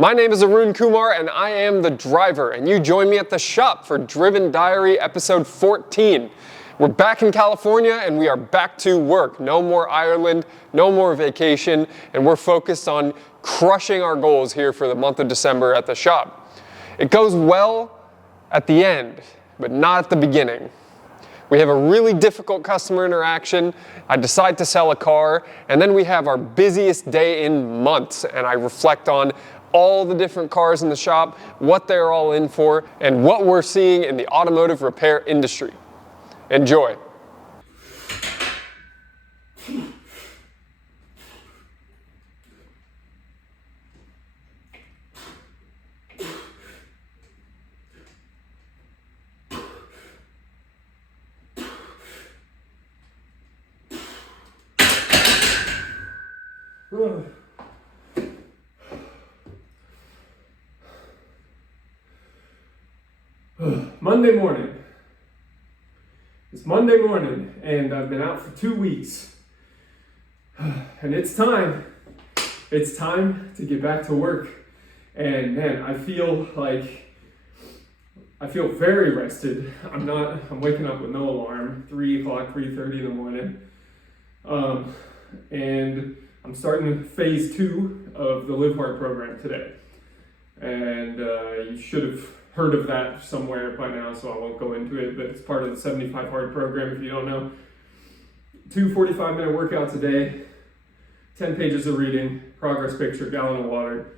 My name is Arun Kumar and I am the driver, and you join me at the shop for Driven Diary episode 14. We're back in California and we are back to work. No more Ireland, no more vacation, and we're focused on crushing our goals here for the month of December at the shop. It goes well at the end, but not at the beginning. We have a really difficult customer interaction. I decide to sell a car, and then we have our busiest day in months, and I reflect on all the different cars in the shop, what they're all in for, and what we're seeing in the automotive repair industry. Enjoy. Monday morning. It's Monday morning and I've been out for 2 weeks. And it's time. It's time to get back to work. And man, I feel very rested. I'm waking up with no alarm, 3 o'clock, 3:30 in the morning. And I'm starting phase 2 of the Live Hard program today. And you should have heard of that somewhere by now, so I won't go into it, but it's part of the 75 Hard program if you don't know. 2 45-minute workouts a day, 10 pages of reading, progress picture, gallon of water,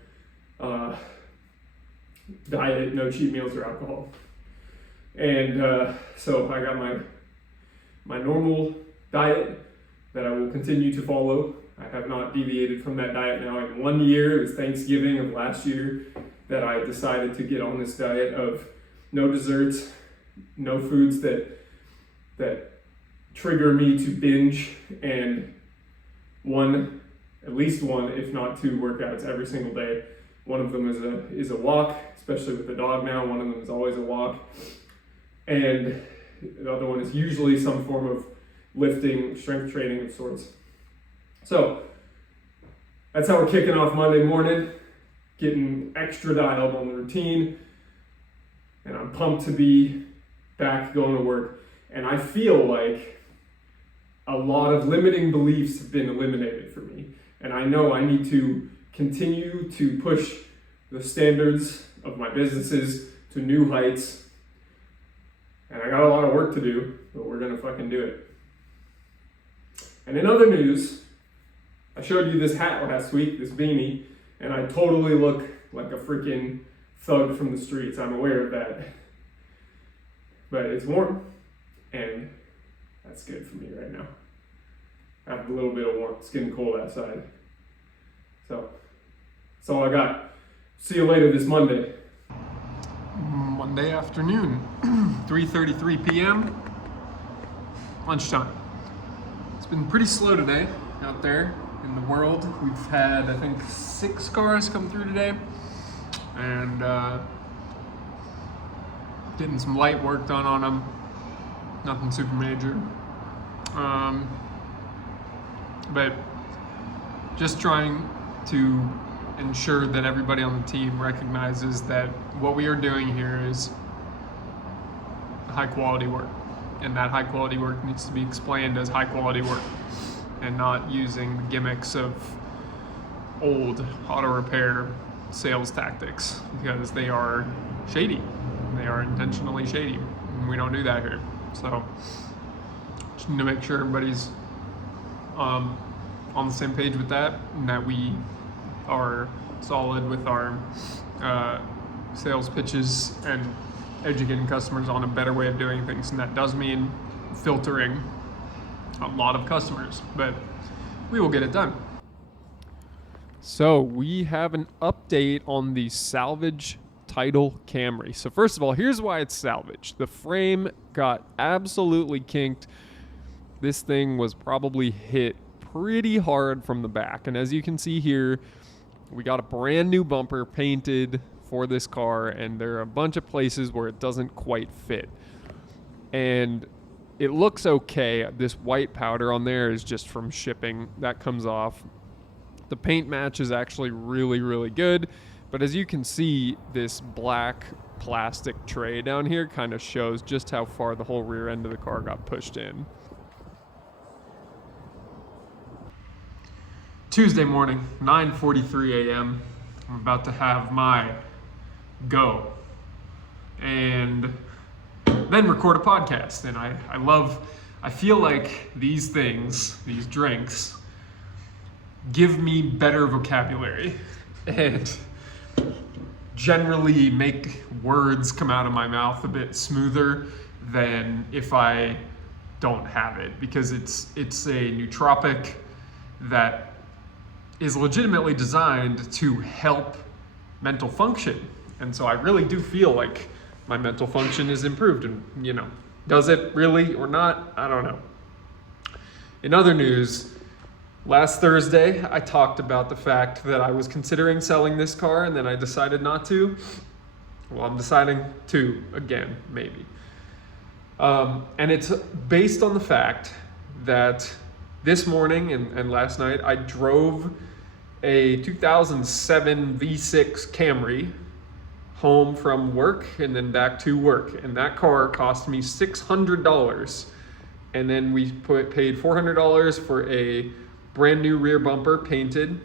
diet, no cheat meals or alcohol. And so I got my normal diet that I will continue to follow. I have not deviated from that diet now in 1 year. It was Thanksgiving of last year that I decided to get on this diet of no desserts, no foods that trigger me to binge, and at least one, if not 2 workouts every single day. One of them is a walk, especially with the dog now. One of them is always a walk. And the other one is usually some form of lifting, strength training of sorts. So that's how we're kicking off Monday morning, getting extra dialed on the routine, and I'm pumped to be back going to work. And I feel like a lot of limiting beliefs have been eliminated for me. And I know I need to continue to push the standards of my businesses to new heights. And I got a lot of work to do, but we're gonna fucking do it. And in other news, I showed you this hat last week, this beanie, and I totally look like a freaking thug from the streets. I'm aware of that. But it's warm, and that's good for me right now. I have a little bit of warmth. It's getting cold outside. So, that's all I got. See you later this Monday. Monday afternoon, 3:33 p.m., lunchtime. It's been pretty slow today out there in the world. We've had, I think, 6 cars come through today, and getting some light work done on them. Nothing super major. But just trying to ensure that everybody on the team recognizes that what we are doing here is high quality work, and that high quality work needs to be explained as high quality work, and not using the gimmicks of old auto repair sales tactics, because they are shady. They are intentionally shady, and we don't do that here. So just need to make sure everybody's on the same page with that, and that we are solid with our sales pitches and educating customers on a better way of doing things. And that does mean filtering a lot of customers, but we will get it done. So we have an update on the salvage title Camry. So first of all, here's why it's salvage. The frame got absolutely kinked. This thing was probably hit pretty hard from the back. And as you can see here, we got a brand new bumper painted for this car, and there are a bunch of places where it doesn't quite fit. And it looks okay. This white powder on there is just from shipping. That comes off. The paint match is actually really, really good, But as you can see, this black plastic tray down here kind of shows just how far the whole rear end of the car got pushed in. Tuesday morning, 9:43 a.m. I'm about to have my go and then record a podcast. And I feel like these things, these drinks, give me better vocabulary and generally make words come out of my mouth a bit smoother than if I don't have it, because it's a nootropic that is legitimately designed to help mental function. And so I really do feel like my mental function is improved. And, does it really or not? I don't know. In other news, last Thursday, I talked about the fact that I was considering selling this car and then I decided not to. Well, I'm deciding to again, maybe. And it's based on the fact that this morning and last night, I drove a 2007 V6 Camry home from work and then back to work. And that car cost me $600. And then we paid $400 for a brand new rear bumper painted.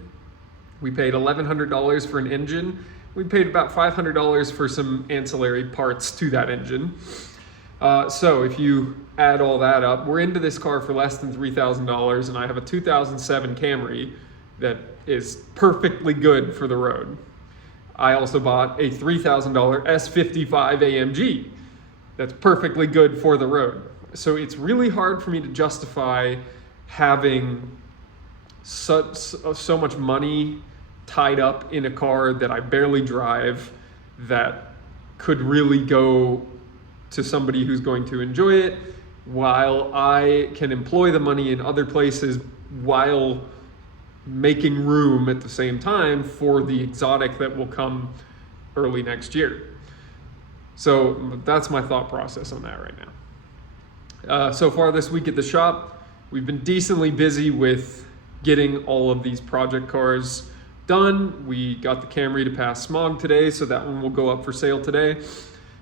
We paid $1,100 for an engine. We paid about $500 for some ancillary parts to that engine. So if you add all that up, we're into this car for less than $3,000, and I have a 2007 Camry that is perfectly good for the road. I also bought a $3,000 S55 AMG that's perfectly good for the road. So it's really hard for me to justify having so much money tied up in a car that I barely drive, that could really go to somebody who's going to enjoy it, while I can employ the money in other places while making room at the same time for the exotic that will come early next year. So that's my thought process on that right now. So far this week at the shop, we've been decently busy with getting all of these project cars done. We got the Camry to pass smog today, so that one will go up for sale today.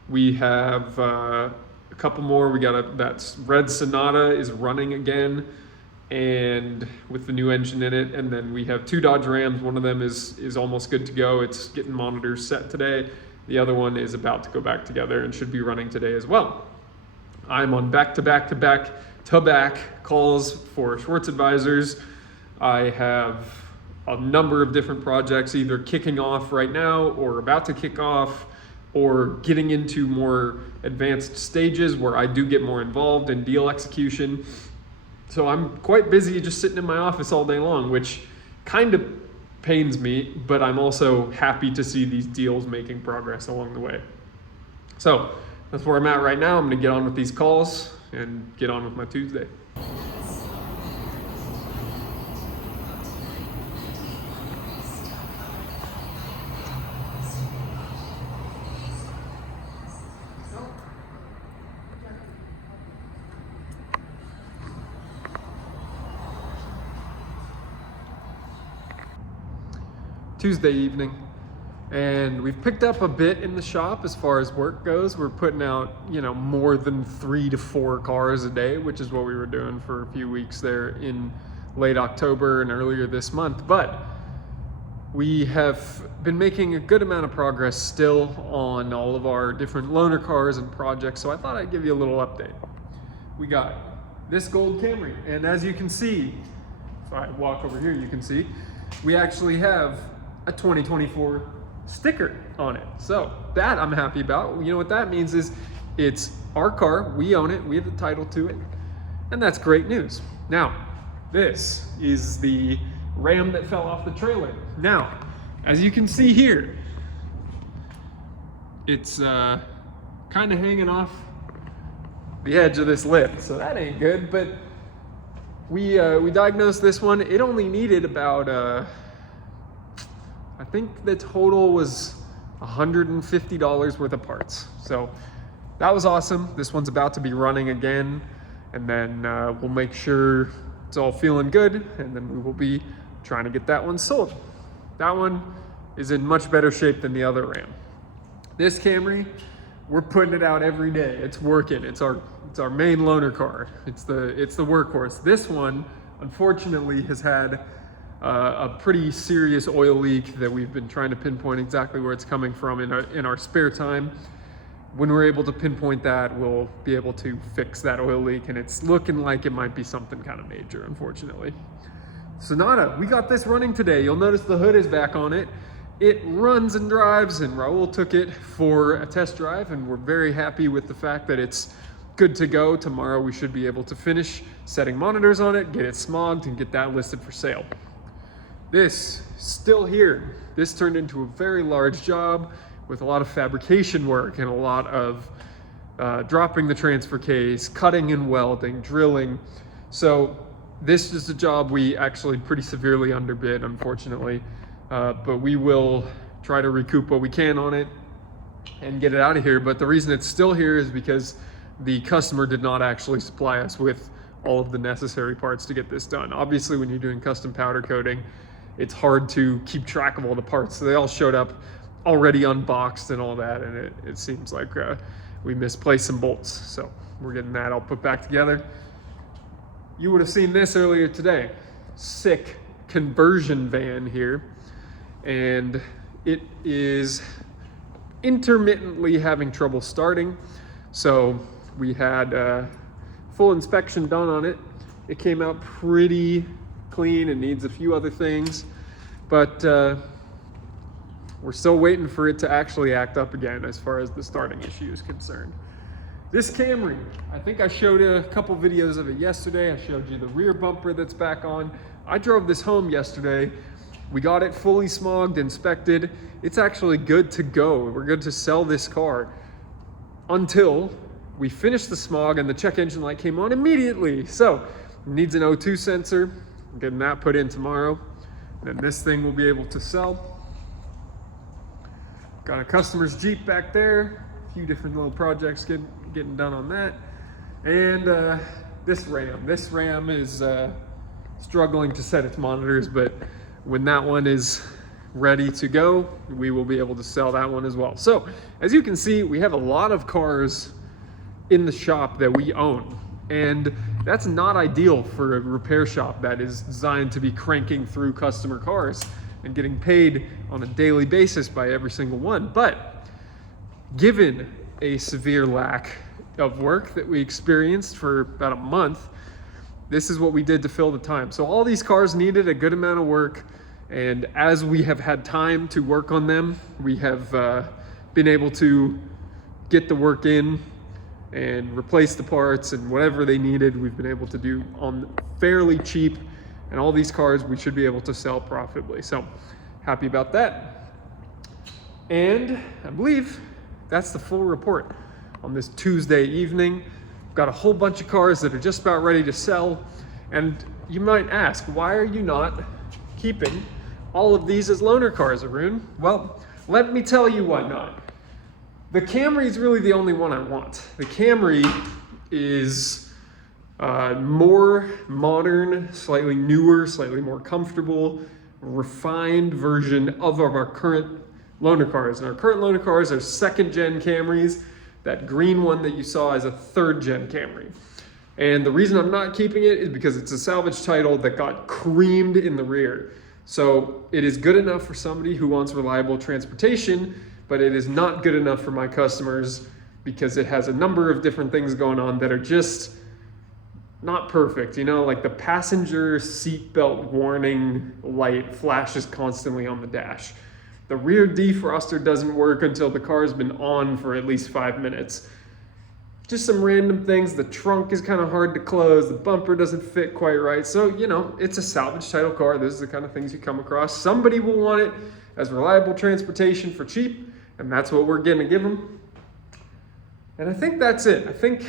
We have a couple more. We got that red Sonata is running again, and with the new engine in it. And then we have two Dodge Rams. One of them is almost good to go. It's getting monitors set today. The other one is about to go back together and should be running today as well. I'm on back calls for Schwartz Advisors. I have a number of different projects either kicking off right now or about to kick off, or getting into more advanced stages where I do get more involved in deal execution. So I'm quite busy just sitting in my office all day long, which kind of pains me, but I'm also happy to see these deals making progress along the way. So that's where I'm at right now. I'm gonna get on with these calls and get on with my Tuesday. Tuesday evening, and we've picked up a bit in the shop as far as work goes. We're putting out, more than 3 to 4 cars a day, which is what we were doing for a few weeks there in late October and earlier this month. But we have been making a good amount of progress still on all of our different loaner cars and projects, so I thought I'd give you a little update. We got this gold Camry, and as you can see, if I walk over here, you can see, we actually have a 2024 sticker on it. So that I'm happy about. You know what that means is it's our car, we own it, we have the title to it, and that's great news. Now, this is the Ram that fell off the trailer. Now, as you can see here, it's kind of hanging off the edge of this lift, so that ain't good, but we diagnosed this one. It only needed about I think the total was $150 worth of parts. So that was awesome. This one's about to be running again, and then we'll make sure it's all feeling good, and then we will be trying to get that one sold. That one is in much better shape than the other Ram. This Camry, we're putting it out every day. It's working. It's our main loaner car. It's the workhorse. This one, unfortunately, has had a pretty serious oil leak that we've been trying to pinpoint exactly where it's coming from in our spare time. When we're able to pinpoint that, we'll be able to fix that oil leak, and it's looking like it might be something kind of major, unfortunately. Sonata, we got this running today. You'll notice the hood is back on it. It runs and drives, and Raul took it for a test drive, and we're very happy with the fact that it's good to go. Tomorrow we should be able to finish setting monitors on it, get it smogged, and get that listed for sale. This, still here. This turned into a very large job with a lot of fabrication work and a lot of dropping the transfer case, cutting and welding, drilling. So this is a job we actually pretty severely underbid, unfortunately, but we will try to recoup what we can on it and get it out of here. But the reason it's still here is because the customer did not actually supply us with all of the necessary parts to get this done. Obviously, when you're doing custom powder coating, it's hard to keep track of all the parts. So they all showed up already unboxed and all that, and it seems like we misplaced some bolts. So we're getting that all put back together. You would have seen this earlier today. Sick conversion van here. And it is intermittently having trouble starting. So we had full inspection done on it. It came out pretty clean and needs a few other things, but we're still waiting for it to actually act up again as far as the starting issue is concerned. This Camry, I think I showed a couple videos of it yesterday. I showed you the rear bumper that's back on. I drove this home yesterday. We got it fully smogged, inspected. It's actually good to go. We're good to sell this car until we finished the smog and the check engine light came on immediately. So it needs an O2 sensor. I'm getting that put in tomorrow. And then this thing will be able to sell. Got a customer's Jeep back there. A few different little projects getting done on that. And this Ram is struggling to set its monitors, but when that one is ready to go, we will be able to sell that one as well. So as you can see, we have a lot of cars in the shop that we own, and that's not ideal for a repair shop that is designed to be cranking through customer cars and getting paid on a daily basis by every single one. But given a severe lack of work that we experienced for about a month, this is what we did to fill the time. So all these cars needed a good amount of work, and as we have had time to work on them, we have been able to get the work in and replace the parts and whatever they needed, we've been able to do on fairly cheap, and all these cars we should be able to sell profitably. So happy about that. And I believe that's the full report on this Tuesday evening. Got a whole bunch of cars that are just about ready to sell. And you might ask, why are you not keeping all of these as loaner cars, Arun? Well, let me tell you why not. The Camry is really the only one I want. The Camry is more modern, slightly newer, slightly more comfortable, refined version of our current loaner cars. And our current loaner cars are second gen Camrys. That green one that you saw is a third gen Camry. And the reason I'm not keeping it is because it's a salvage title that got creamed in the rear. So it is good enough for somebody who wants reliable transportation, but it is not good enough for my customers because it has a number of different things going on that are just not perfect. You know, like the passenger seatbelt warning light flashes constantly on the dash. The rear defroster doesn't work until the car's been on for at least 5 minutes. Just some random things. The trunk is kind of hard to close. The bumper doesn't fit quite right. So, you know, it's a salvage title car. Those are the kind of things you come across. Somebody will want it as reliable transportation for cheap, and that's what we're going to give them. And I think that's it. I think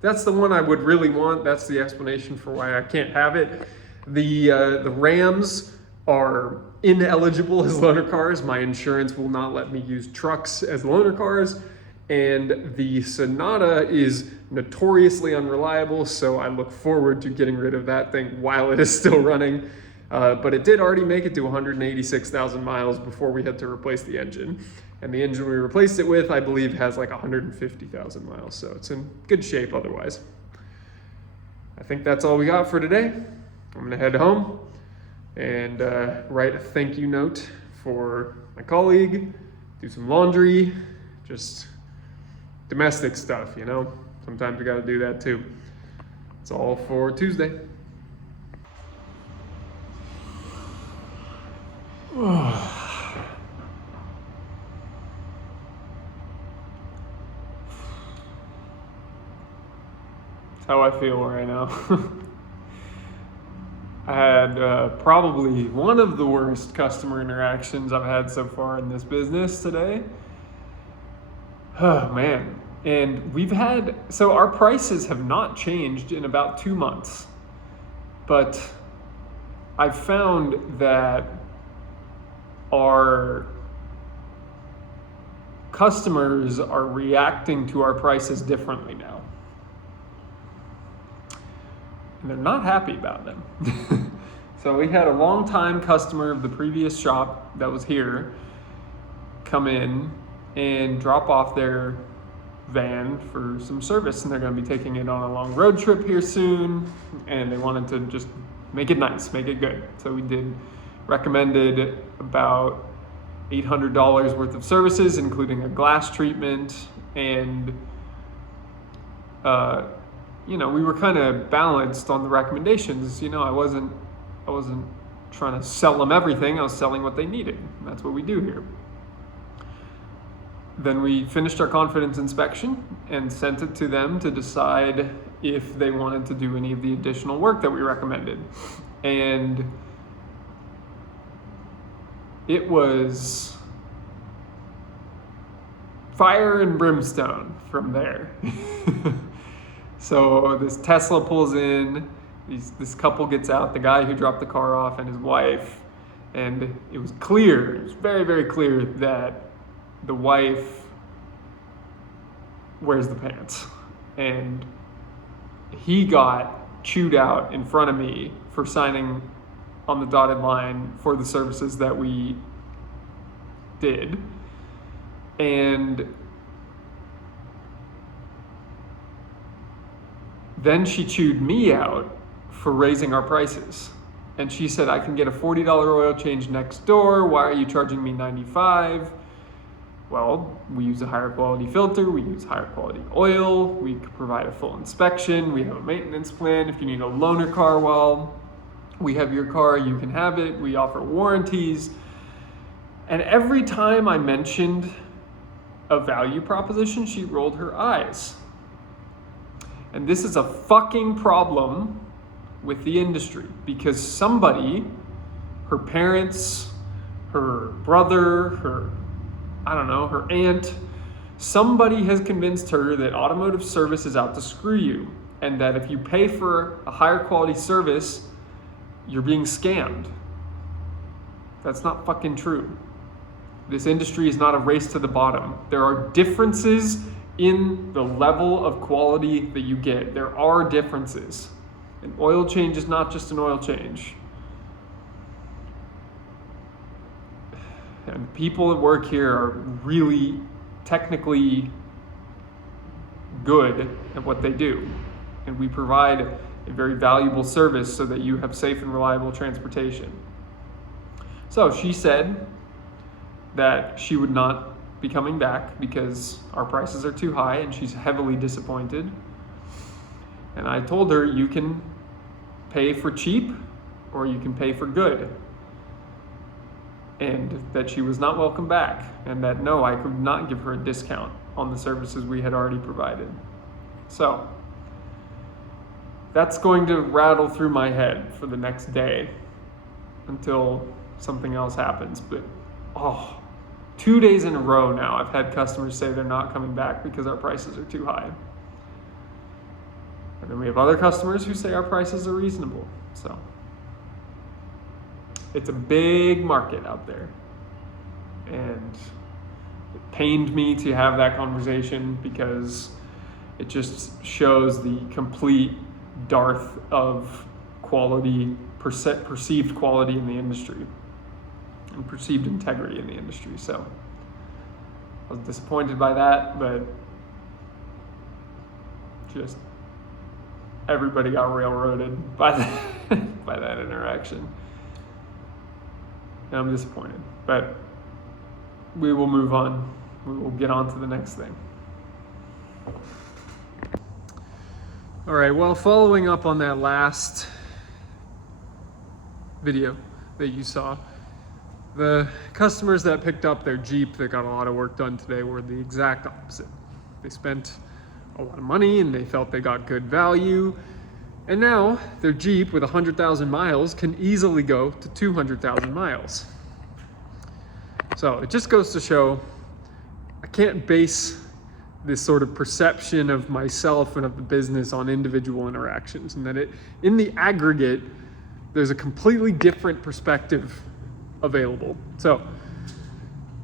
that's the one I would really want. That's the explanation for why I can't have it. The Rams are ineligible as loaner cars. My insurance will not let me use trucks as loaner cars. And the Sonata is notoriously unreliable, so I look forward to getting rid of that thing while it is still running. But it did already make it to 186,000 miles before we had to replace the engine. And the engine we replaced it with, I believe, has like 150,000 miles. So it's in good shape otherwise. I think that's all we got for today. I'm gonna head home and write a thank you note for my colleague, do some laundry, just domestic stuff, you know? Sometimes you gotta do that too. It's all for Tuesday. That's how I feel right now. I had probably one of the worst customer interactions I've had so far in this business today. Oh man. And so our prices have not changed in about 2 months, but I've found that our customers are reacting to our prices differently now. And they're not happy about them. So we had a long-time customer of the previous shop that was here come in and drop off their van for some service, and they're going to be taking it on a long road trip here soon, and they wanted to just make it nice, make it good. So we recommended about $800 worth of services, including a glass treatment, and we were kind of balanced on the recommendations. I wasn't trying to sell them everything. I was selling what they needed. That's what we do here. Then we finished our confidence inspection and sent it to them to decide if they wanted to do any of the additional work that we recommended. And it was fire and brimstone from there. So this Tesla pulls in, this couple gets out, the guy who dropped the car off and his wife, and it was very, very clear that the wife wears the pants. And he got chewed out in front of me for signing on the dotted line for the services that we did. And then she chewed me out for raising our prices. And she said, I can get a $40 oil change next door. Why are you charging me $95? Well, we use a higher quality filter, we use higher quality oil, we provide a full inspection, we have a maintenance plan. If you need a loaner car while we have your car, you can have it. We offer warranties. And every time I mentioned a value proposition, she rolled her eyes. And this is a fucking problem with the industry, because somebody, her parents, her brother, her aunt, somebody has convinced her that automotive service is out to screw you, and that if you pay for a higher quality service, you're being scammed. That's not fucking true. This industry is not a race to the bottom. There are differences in the level of quality that you get. There are differences. An oil change is not just an oil change. And people that work here are really technically good at what they do. And we provide a very valuable service so that you have safe and reliable transportation. So she said that she would not be coming back because our prices are too high, and she's heavily disappointed. And I told her, you can pay for cheap or you can pay for good. And that she was not welcome back, and that no, I could not give her a discount on the services we had already provided. So that's going to rattle through my head for the next day until something else happens. But 2 days in a row now, I've had customers say they're not coming back because our prices are too high. And then we have other customers who say our prices are reasonable. So it's a big market out there. And it pained me to have that conversation because it just shows the complete dearth of quality perceived quality in the industry and perceived integrity in the industry. So I was disappointed by that, but just everybody got railroaded by that, by that interaction. And I'm disappointed, but we will move on. We will get on to the next thing. All right, well, following up on that last video that you saw, the customers that picked up their Jeep that got a lot of work done today were the exact opposite. They spent a lot of money and they felt they got good value. And now their Jeep with 100,000 miles can easily go to 200,000 miles. So it just goes to show I can't base this sort of perception of myself and of the business on individual interactions, and that in the aggregate, there's a completely different perspective available. So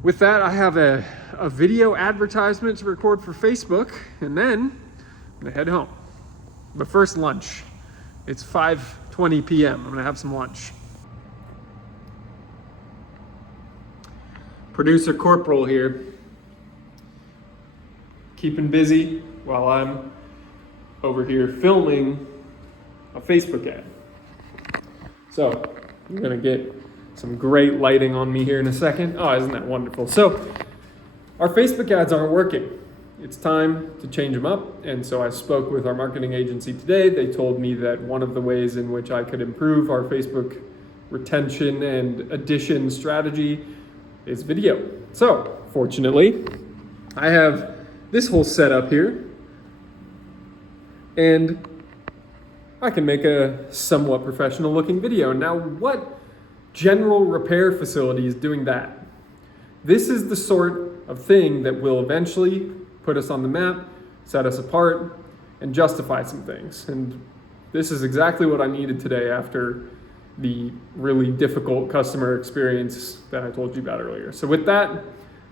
with that, I have a video advertisement to record for Facebook, and then I'm gonna head home. But first, lunch. It's 5:20 p.m. I'm gonna have some lunch. Producer Corporal here, keeping busy while I'm over here filming a Facebook ad. So you're gonna get some great lighting on me here in a second. Oh, isn't that wonderful? So our Facebook ads aren't working. It's time to change them up. And so I spoke with our marketing agency today. They told me that one of the ways in which I could improve our Facebook retention and addition strategy is video. So fortunately, I have this whole setup here, and I can make a somewhat professional looking video. Now, what general repair facility is doing that? This is the sort of thing that will eventually put us on the map, set us apart, and justify some things. And this is exactly what I needed today after the really difficult customer experience that I told you about earlier. So with that, I'm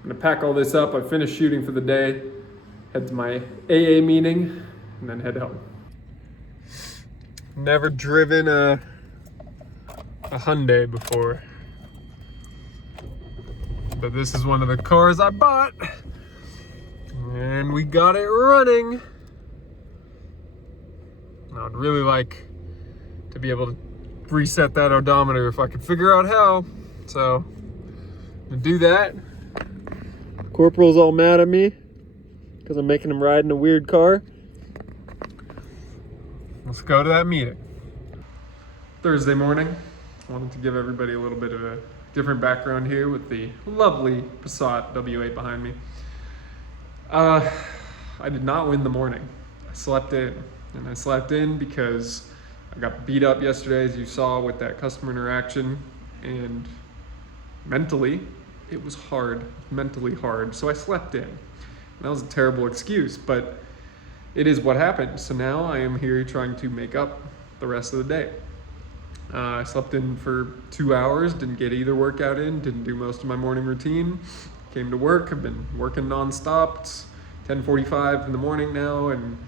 gonna pack all this up. I finished shooting for the day, head to my AA meeting, and then head home. Never driven a Hyundai before, but this is one of the cars I bought, and we got it running. I'd really like to be able to reset that odometer if I could figure out how. So I'm gonna do that. Corporal's all mad at me because I'm making him ride in a weird car. Let's go to that meeting. Thursday morning. I wanted to give everybody a little bit of a different background here with the lovely Passat W8 behind me. I did not win the morning. I slept in, and I slept in because I got beat up yesterday, as you saw, with that customer interaction, and mentally, it was hard, mentally hard, so I slept in. And that was a terrible excuse, but it is what happened. So now I am here trying to make up the rest of the day. I slept in for 2 hours, didn't get either workout in, didn't do most of my morning routine. Came to work, I've been working nonstop. It's 10:45 in the morning now, and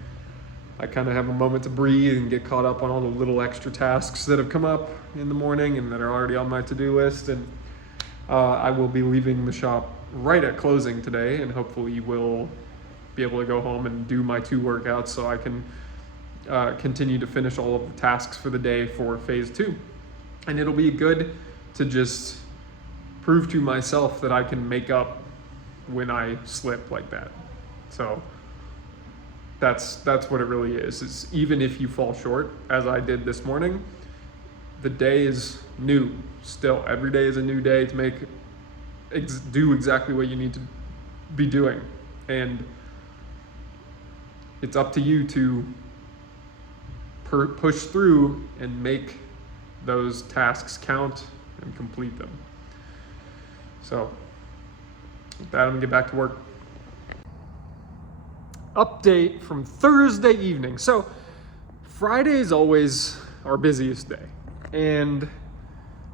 I kind of have a moment to breathe and get caught up on all the little extra tasks that have come up in the morning and that are already on my to-do list. And I will be leaving the shop right at closing today, and hopefully will be able to go home and do my 2 workouts so I can continue to finish all of the tasks for the day for phase 2. And it'll be good to just prove to myself that I can make up when I slip like that. So that's what it really is even if you fall short, as I did this morning, the day is new. Still, every day is a new day to do exactly what you need to be doing. And it's up to you to push through and make those tasks count and complete them. So with that, I'm gonna get back to work. Update from Thursday evening. So Friday is always our busiest day, and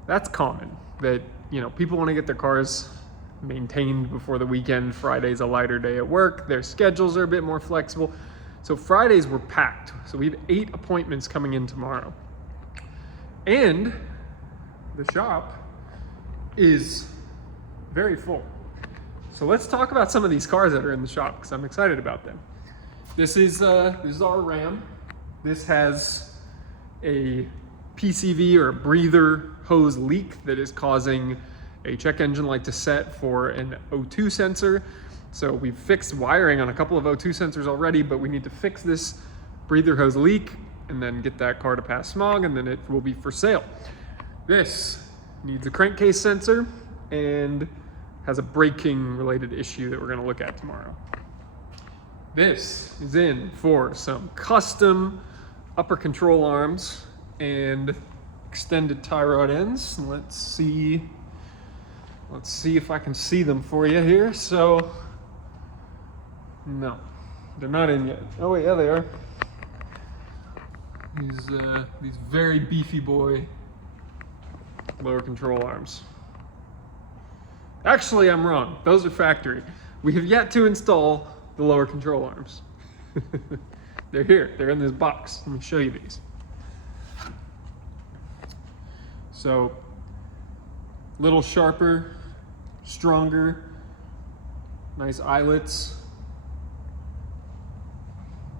that's common that, you know, people want to get their cars maintained before the weekend. Friday's a lighter day at work, their schedules are a bit more flexible. So Fridays were packed. So we have 8 appointments coming in tomorrow. And the shop is very full. So let's talk about some of these cars that are in the shop because I'm excited about them. This is our Ram. This has a PCV or a breather hose leak that is causing a check engine light to set for an O2 sensor. So we've fixed wiring on a couple of O2 sensors already, but we need to fix this breather hose leak and then get that car to pass smog, and then it will be for sale. This needs a crankcase sensor and has a braking related issue that we're going to look at tomorrow. This is in for some custom upper control arms and extended tie rod ends. Let's see if I can see them for you here. So, no, they're not in yet. Oh wait, yeah, they are. These very beefy boy lower control arms. Actually, I'm wrong. Those are factory. We have yet to install the lower control arms. They're here. They're in this box. Let me show you these. So, little sharper, stronger, nice eyelets.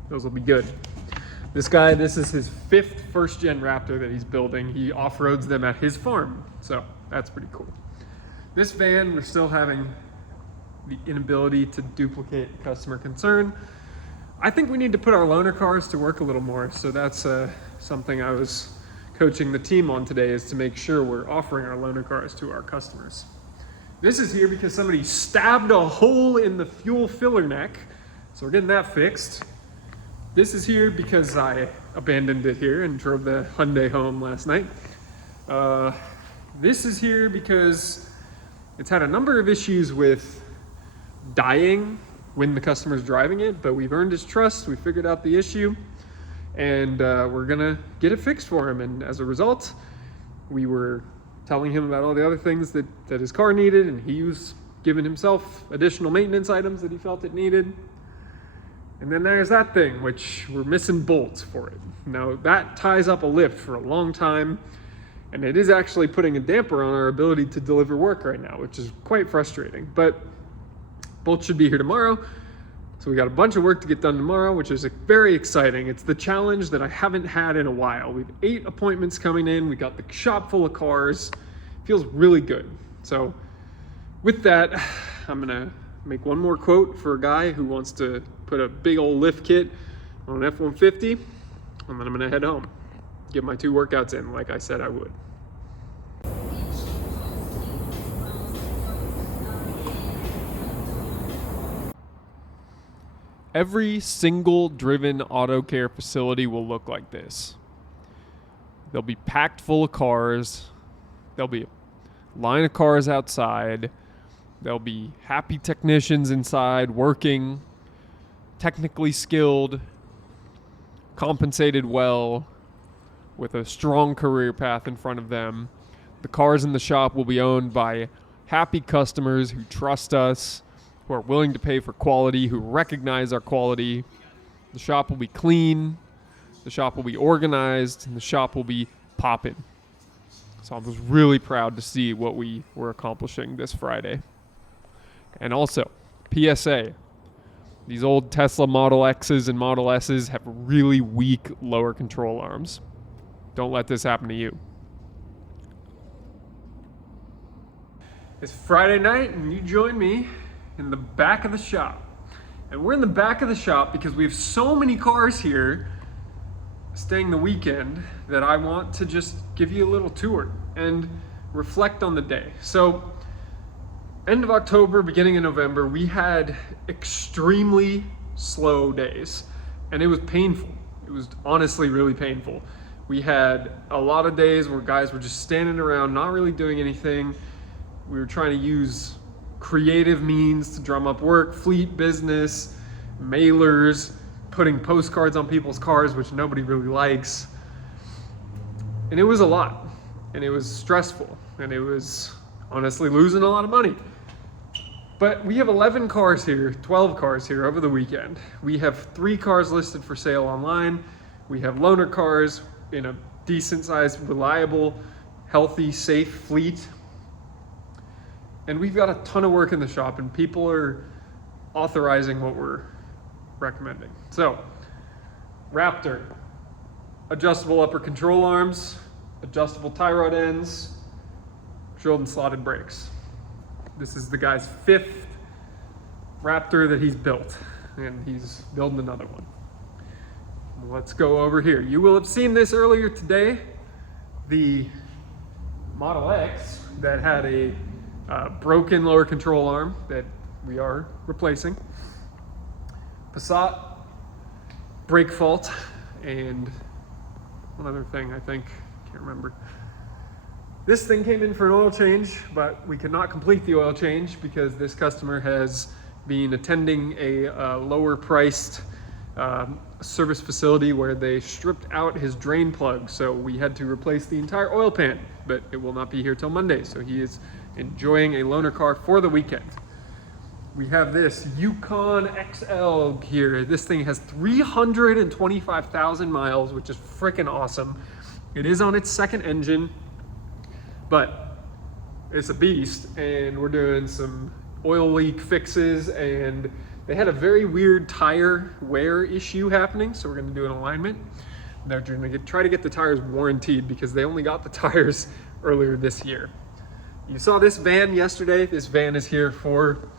Those will be good. This guy, this is his 5th first-gen Raptor that he's building. He off-roads them at his farm, so that's pretty cool. This van, we're still having the inability to duplicate customer concern. I think we need to put our loaner cars to work a little more, so that's something I was coaching the team on today, is to make sure we're offering our loaner cars to our customers. This is here because somebody stabbed a hole in the fuel filler neck, so we're getting that fixed. This is here because I abandoned it here and drove the Hyundai home last night. This is here because it's had a number of issues with dying when the customer's driving it, but we've earned his trust, we figured out the issue, and we're gonna get it fixed for him. And as a result, we were telling him about all the other things that his car needed, and he was giving himself additional maintenance items that he felt it needed. And then there's that thing, which we're missing bolts for it. Now that ties up a lift for a long time, and it is actually putting a damper on our ability to deliver work right now, which is quite frustrating. But bolts should be here tomorrow. So we got a bunch of work to get done tomorrow, which is very exciting. It's the challenge that I haven't had in a while. We've 8 appointments coming in. We got the shop full of cars. Feels really good. So with that, I'm gonna make one more quote for a guy who wants to put a big old lift kit on an F-150, and then I'm gonna head home, get my 2 workouts in like I said I would. Every single driven auto care facility will look like this. They'll be packed full of cars. There'll be a line of cars outside. There'll be happy technicians inside working, technically skilled, compensated well, with a strong career path in front of them. The cars in the shop will be owned by happy customers who trust us, who are willing to pay for quality, who recognize our quality. The shop will be clean, the shop will be organized, and the shop will be popping. So I was really proud to see what we were accomplishing this Friday. And also, PSA, these old Tesla Model X's and Model S's have really weak lower control arms. Don't let this happen to you. It's Friday night and you join me in the back of the shop. And we're in the back of the shop because we have so many cars here staying the weekend that I want to just give you a little tour and reflect on the day. So, end of October, beginning of November, we had extremely slow days, and it was painful. It was honestly really painful. We had a lot of days where guys were just standing around, not really doing anything. We were trying to use creative means to drum up work, fleet business, mailers, putting postcards on people's cars, which nobody really likes. And it was a lot, and it was stressful, and it was honestly losing a lot of money. But we have 11 cars here, 12 cars here over the weekend. We have 3 cars listed for sale online. We have loaner cars in a decent sized, reliable, healthy, safe fleet. And we've got a ton of work in the shop, and people are authorizing what we're recommending. So, Raptor, adjustable upper control arms, adjustable tie rod ends, drilled and slotted brakes. This is the guy's 5th Raptor that he's built, and he's building another one. Let's go over here. You will have seen this earlier today, the Model X that had a broken lower control arm that we are replacing. Passat, brake fault, and one other thing I think, can't remember. This thing came in for an oil change, but we could not complete the oil change because this customer has been attending a lower priced service facility where they stripped out his drain plug. So we had to replace the entire oil pan, but it will not be here till Monday. So he is enjoying a loaner car for the weekend. We have this Yukon XL here. This thing has 325,000 miles, which is freaking awesome. It is on its 2nd engine, but it's a beast, and we're doing some oil leak fixes, and they had a very weird tire wear issue happening, so we're going to do an alignment. They're going to try to get the tires warranted because they only got the tires earlier this year. You saw this van yesterday. This van is here for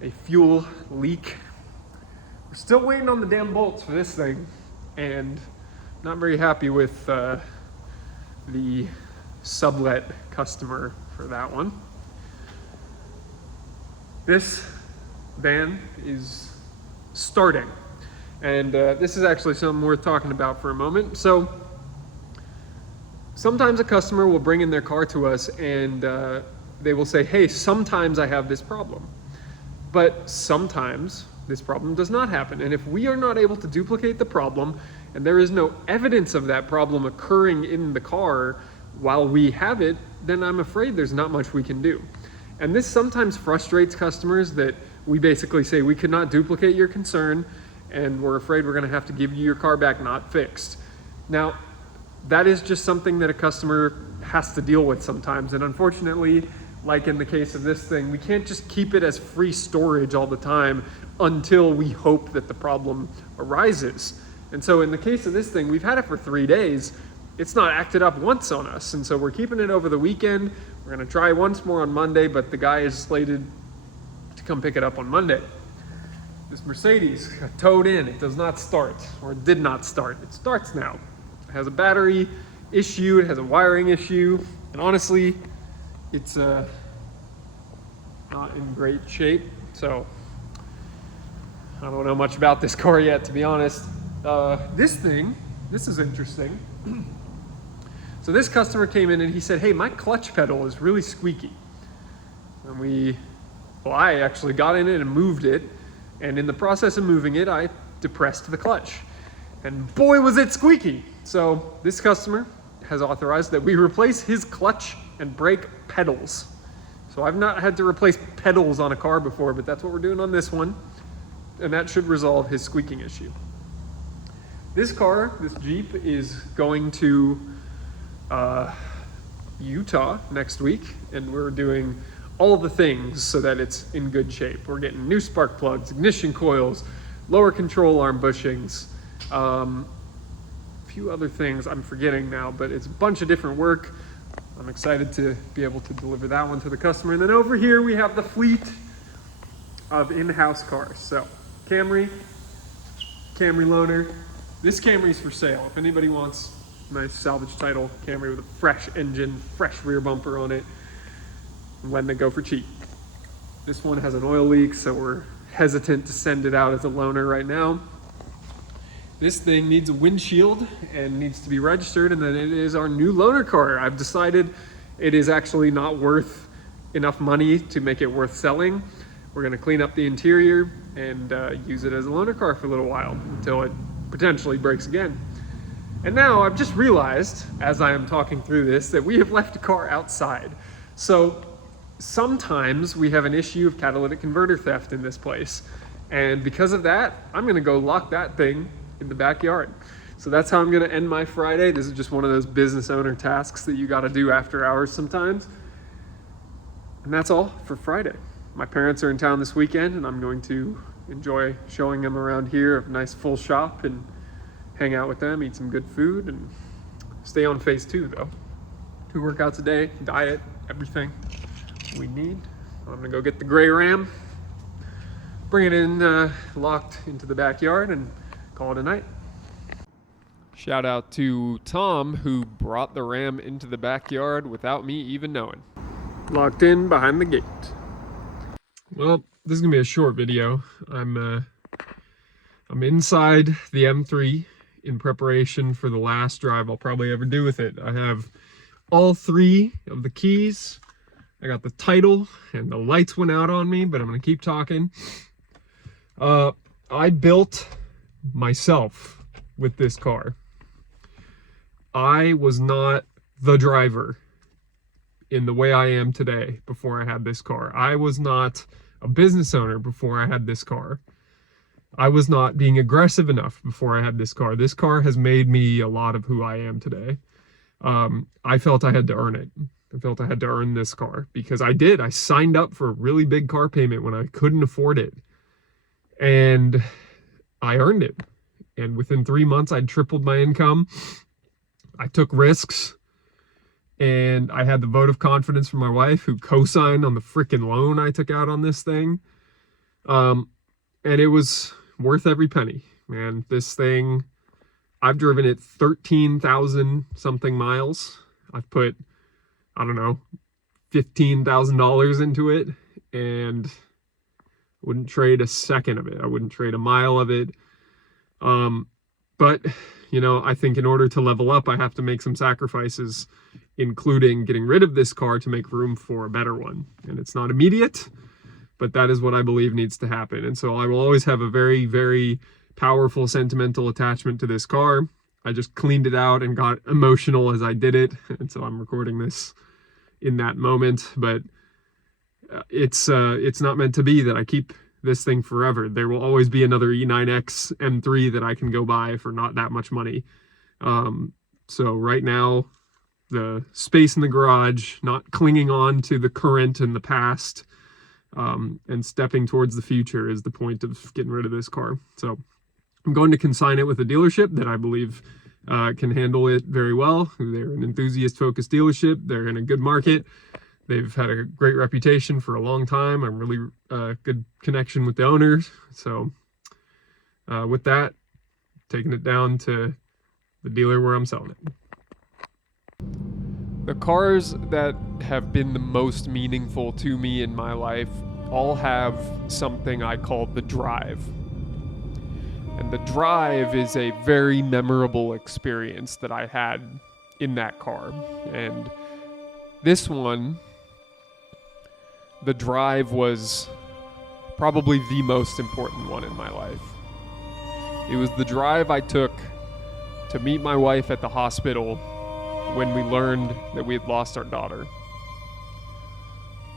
a fuel leak. We're still waiting on the damn bolts for this thing, and not very happy with the sublet customer for that one. This van is starting, and this is actually something worth talking about for a moment. So sometimes a customer will bring in their car to us, and they will say, hey, sometimes I have this problem. But sometimes this problem does not happen. And if we are not able to duplicate the problem, and there is no evidence of that problem occurring in the car while we have it, then I'm afraid there's not much we can do. And this sometimes frustrates customers, that we basically say we could not duplicate your concern, and we're afraid we're going to have to give you your car back not fixed. Now, that is just something that a customer has to deal with sometimes. And unfortunately, like in the case of this thing, we can't just keep it as free storage all the time until we hope that the problem arises. And so in the case of this thing, we've had it for 3 days. It's not acted up once on us. And so we're keeping it over the weekend. We're going to try once more on Monday, but the guy is slated to come pick it up on Monday. This Mercedes got towed in. It does not start, or it did not start. It starts now. It has a battery issue. It has a wiring issue. And honestly, it's not in great shape. So I don't know much about this car yet, to be honest. This is interesting. So this customer came in and he said, hey, my clutch pedal is really squeaky. And I actually got in it and moved it. And in the process of moving it, I depressed the clutch. And boy, was it squeaky. So this customer has authorized that we replace his clutch and brake pedals. So I've not had to replace pedals on a car before, but that's what we're doing on this one. And that should resolve his squeaking issue. This car, this Jeep, is going to Utah next week, and we're doing all the things so that it's in good shape. We're getting new spark plugs, ignition coils, lower control arm bushings, a few other things I'm forgetting now, but it's a bunch of different work. I'm excited to be able to deliver that one to the customer. And then over here we have the fleet of in-house cars. So Camry loaner. This Camry's for sale. If anybody wants a nice salvage title Camry with a fresh engine, fresh rear bumper on it, I'm letting it go for cheap. This one has an oil leak, so we're hesitant to send it out as a loaner right now. This thing needs a windshield and needs to be registered, and then it is our new loaner car. I've decided it is actually not worth enough money to make it worth selling. We're gonna clean up the interior and use it as a loaner car for a little while until it potentially breaks again. And now I've just realized, as I am talking through this, that we have left a car outside. So sometimes we have an issue of catalytic converter theft in this place. And because of that, I'm gonna go lock that thing in the backyard. So that's how I'm gonna end my Friday. This is just one of those business owner tasks that you gotta do after hours sometimes. And that's all for Friday. My parents are in town this weekend and I'm going to enjoy showing them around here, a nice full shop, and hang out with them, eat some good food, and stay on phase 2 though. 2 workouts a day, diet, everything we need. I'm gonna go get the gray Ram, bring it in locked into the backyard, and call it a night. Shout out to Tom, who brought the Ram into the backyard without me even knowing. Locked in behind the gate. Well, this is gonna be a short video. I'm inside the M3 in preparation for the last drive I'll probably ever do with it. I have all 3 of the keys. I got the title, and the lights went out on me, but I'm gonna keep talking. I built myself with this car. I was not the driver in the way I am today before I had this car. I was not a business owner before I had this car. I was not being aggressive enough before I had this car. This car has made me a lot of who I am today. I felt I had to earn it. I felt I had to earn this car because I did. I signed up for a really big car payment when I couldn't afford it. And I earned it. And within 3 months, I'd tripled my income. I took risks. And I had the vote of confidence from my wife, who co-signed on the freaking loan I took out on this thing. And it was worth every penny, man. This thing, I've driven it 13,000 something miles. I've put, I don't know, $15,000 into it, and wouldn't trade a second of it. I wouldn't trade a mile of it. But, you know, I think in order to level up, I have to make some sacrifices, including getting rid of this car to make room for a better one. And it's not immediate, but that is what I believe needs to happen. And so I will always have a very, very powerful sentimental attachment to this car. I just cleaned it out and got emotional as I did it. And so I'm recording this in that moment, but it's not meant to be that I keep this thing forever. There will always be another E90 M3 that I can go buy for not that much money. So right now, the space in the garage, not clinging on to the current and the past, and stepping towards the future is the point of getting rid of this car. So I'm going to consign it with a dealership that I believe can handle it very well. They're an enthusiast-focused dealership. They're in a good market. They've had a great reputation for a long time. I'm really good connection with the owners. So with that, taking it down to the dealer where I'm selling it. The cars that have been the most meaningful to me in my life all have something I call the drive. And the drive is a very memorable experience that I had in that car. And this one, the drive was probably the most important one in my life. It was the drive I took to meet my wife at the hospital when we learned that we had lost our daughter.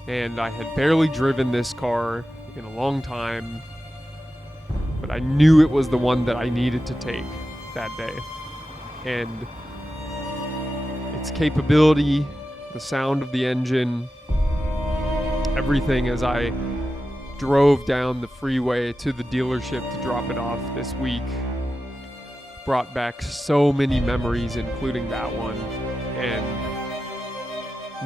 And I had barely driven this car in a long time, but I knew it was the one that I needed to take that day. And its capability, the sound of the engine, everything as I drove down the freeway to the dealership to drop it off this week brought back so many memories, including that one, and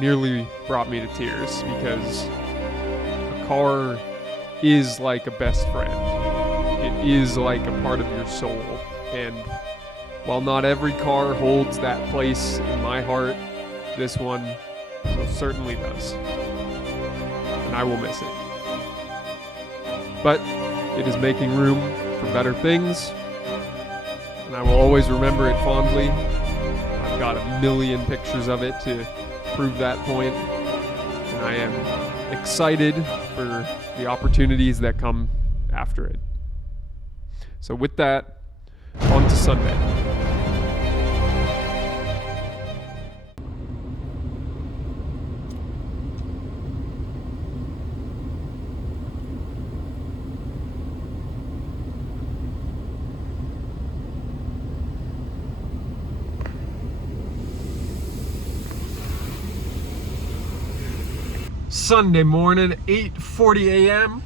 nearly brought me to tears because a car is like a best friend. It is like a part of your soul. And while not every car holds that place in my heart, this one most certainly does. And I will miss it. But it is making room for better things, and I will always remember it fondly. I've got a million pictures of it to prove that point, and I am excited for the opportunities that come after it. So with that, on to Sunday. Sunday morning, 8:40 a.m.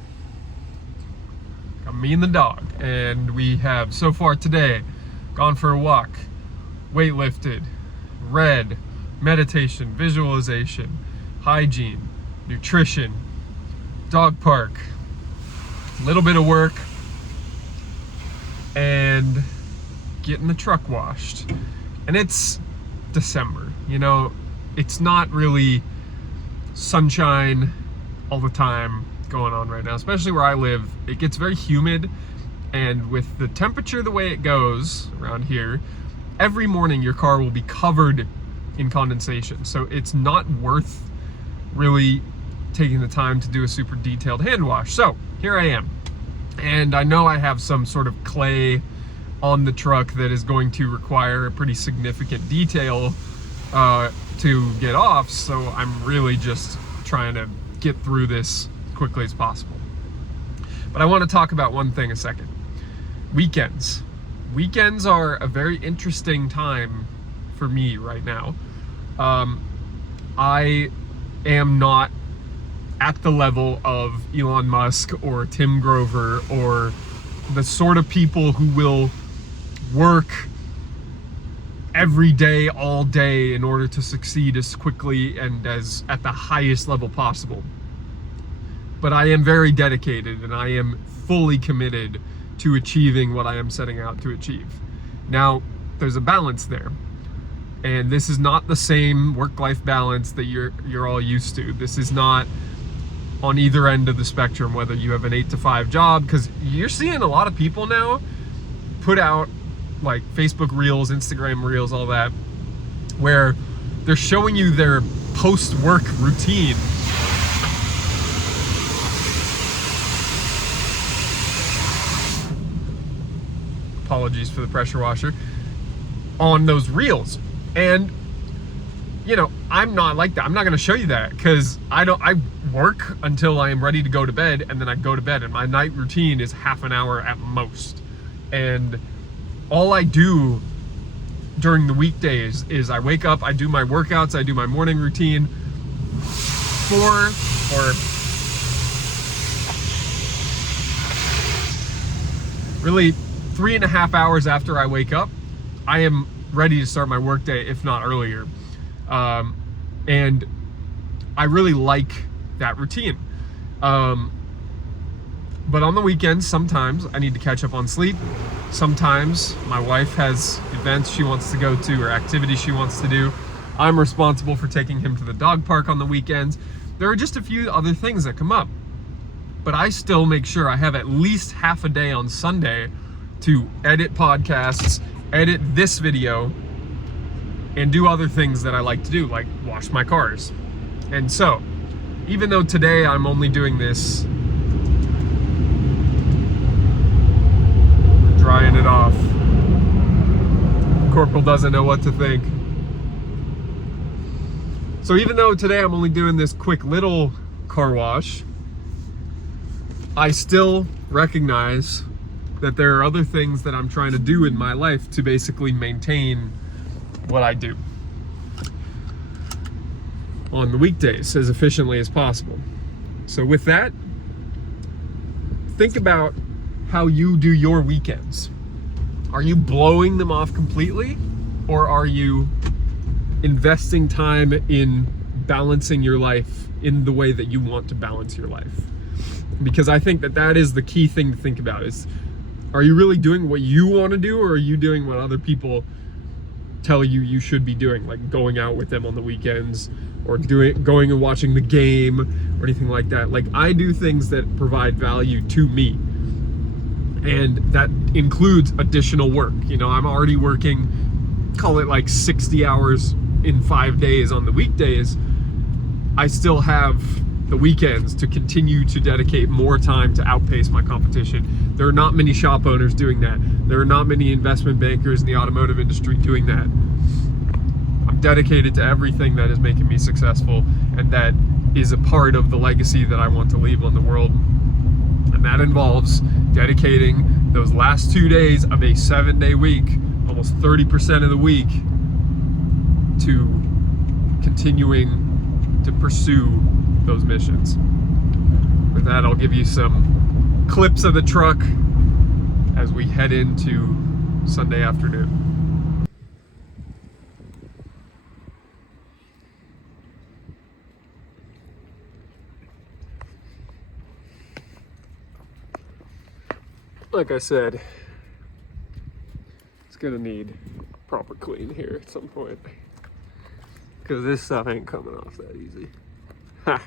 Got me and the dog, and we have so far today gone for a walk, weightlifted, read, meditation, visualization, hygiene, nutrition, dog park, a little bit of work, and getting the truck washed. And it's December, you know, it's not really sunshine all the time going on right now, especially where I live. It gets very humid, and with the temperature the way it goes around here, every morning your car will be covered in condensation. So it's not worth really taking the time to do a super detailed hand wash. So here I am, and I know I have some sort of clay on the truck that is going to require a pretty significant detail to get off, so I'm really just trying to get through this as quickly as possible. But I want to talk about one thing a second. Weekends. Weekends are a very interesting time for me right now. I am not at the level of Elon Musk or Tim Grover or the sort of people who will work every day, all day, in order to succeed as quickly and as at the highest level possible. But I am very dedicated, and I am fully committed to achieving what I am setting out to achieve. Now, there's a balance there, and this is not the same work-life balance that you're all used to. This is not on either end of the spectrum, whether you have an 8-to-5 job, because you're seeing a lot of people now put out like Facebook Reels, Instagram Reels, all that, where they're showing you their post-work routine. Apologies for the pressure washer. On those reels. And, you know, I'm not like that. I'm not going to show you that, because I work until I am ready to go to bed, and then I go to bed, and my night routine is half an hour at most. And all I do during the weekdays is I wake up, I do my workouts, I do my morning routine. 3.5 hours after I wake up, I am ready to start my workday, if not earlier. And I really like that routine. But on the weekends, sometimes I need to catch up on sleep. Sometimes my wife has events she wants to go to or activities she wants to do. I'm responsible for taking him to the dog park on the weekends. There are just a few other things that come up. But I still make sure I have at least half a day on Sunday to edit podcasts, edit this video, and do other things that I like to do, like wash my cars. And so, even though today I'm only doing this, drying it off, Corporal doesn't know what to think. So even though today I'm only doing this quick little car wash, I still recognize that there are other things that I'm trying to do in my life to basically maintain what I do on the weekdays as efficiently as possible. So with that, think about how you do your weekends. Are you blowing them off completely, or are you investing time in balancing your life in the way that you want to balance your life? Because I think that is the key thing to think about, is, are you really doing what you want to do, or are you doing what other people tell you should be doing, like going out with them on the weekends, or going and watching the game, or anything like that? Like, I do things that provide value to me, and that includes additional work. You know, I'm already working, call it like 60 hours in 5 days on the weekdays. I still have the weekends to continue to dedicate more time to outpace my competition. There are not many shop owners doing that. There are not many investment bankers in the automotive industry doing that. I'm dedicated to everything that is making me successful, and that is a part of the legacy that I want to leave on the world. And that involves dedicating those last 2 days of a 7-day week, almost 30% of the week, to continuing to pursue those missions. With that, I'll give you some clips of the truck as we head into Sunday afternoon. Like I said, it's gonna need proper clean here at some point, because this stuff ain't coming off that easy. Ha.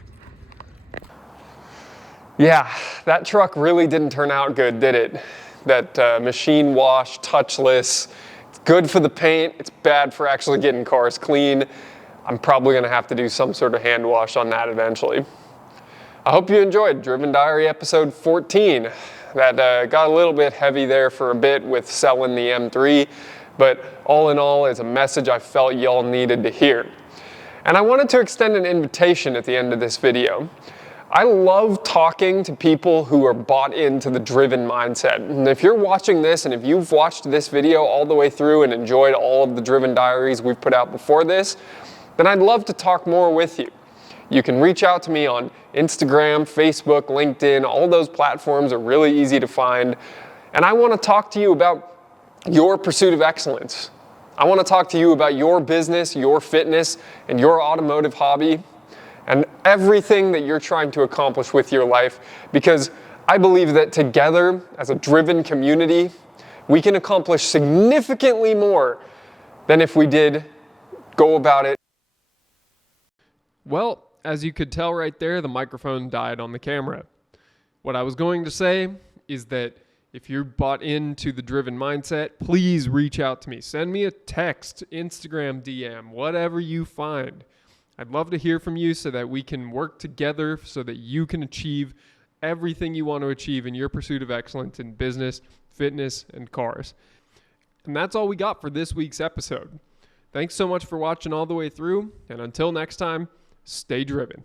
Yeah, that truck really didn't turn out good, did it? That machine wash, touchless. It's good for the paint. It's bad for actually getting cars clean. I'm probably gonna have to do some sort of hand wash on that eventually. I hope you enjoyed Driven Diary episode 14. That got a little bit heavy there for a bit with selling the M3, but all in all, is a message I felt y'all needed to hear. And I wanted to extend an invitation at the end of this video. I love talking to people who are bought into the driven mindset. And if you're watching this, and if you've watched this video all the way through and enjoyed all of the Driven Diaries we've put out before this, then I'd love to talk more with you. You can reach out to me on Instagram, Facebook, LinkedIn. All those platforms are really easy to find. And I want to talk to you about your pursuit of excellence. I want to talk to you about your business, your fitness, and your automotive hobby, and everything that you're trying to accomplish with your life, because I believe that together, as a driven community, we can accomplish significantly more than if we did go about it. Well, as you could tell right there, the microphone died on the camera. What I was going to say is that if you're bought into the driven mindset, please reach out to me. Send me a text, Instagram DM, whatever you find. I'd love to hear from you so that we can work together so that you can achieve everything you want to achieve in your pursuit of excellence in business, fitness, and cars. And that's all we got for this week's episode. Thanks so much for watching all the way through, and until next time, stay driven.